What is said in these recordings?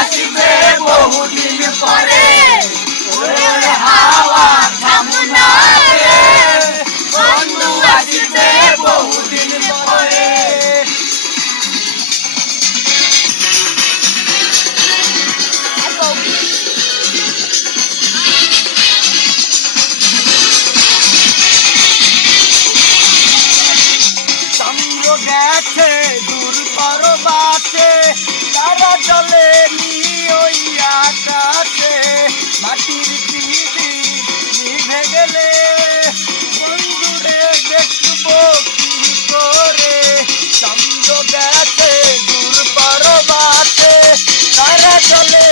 আসিবে বহুদিন পরে, ওরে হাওয়া থামু না রে, বন্ধু আসিবে বহুদিন পরে। চন্দ্র গেছে দূর পরবাসে, তারা জলে ওই আকাশে, মাটির পৃথিবী নিভে গেলে বন্ধুরে দেখবো কি করে। চন্দ্র গেছে দূর পরবাসে, তারা জলে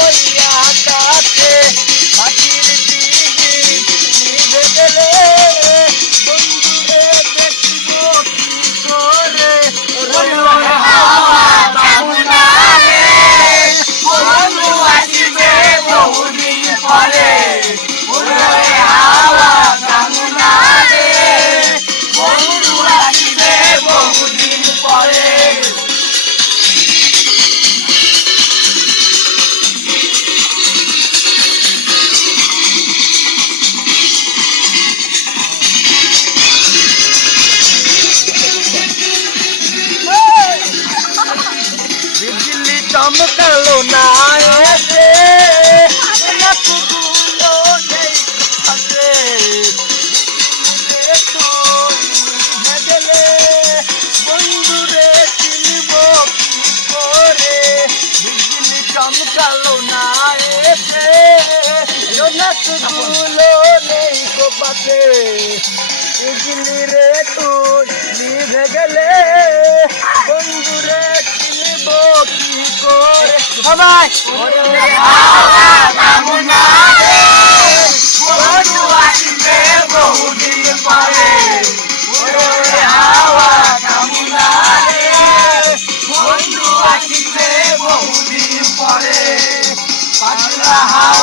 ওই আকাশে, মাটির পৃথিবী নিভে গেলে বন্ধুরে দেখবো কি করে। ওরে হাওয়া থামু না রে, বন্ধু আসিবে বহুদিন পরে, ওরে হাওয়া থামু না রে, বন্ধু আসিবে বহুদিন পরে। বিজলি চমকালো না এসে, নাকগুলো নেই কোথাতে, বিজলিরে তোর নিভে গেলে বন্ধুরে চিনব কি করে। বিজলি চমকালো না এসে, নাকগুলো নেই কোথাতে, বিজলিরে তোর নিভে গেলে বন্ধুরে চিনব কি করে। সবাই ওরে হাওয়া থামু না রে, বন্ধু আসিবে বহুদিন পরে, ওরে হাওয়া থামু না রে, বন্ধু আসিবে বহুদিন পরে। পাগলা হাওয়া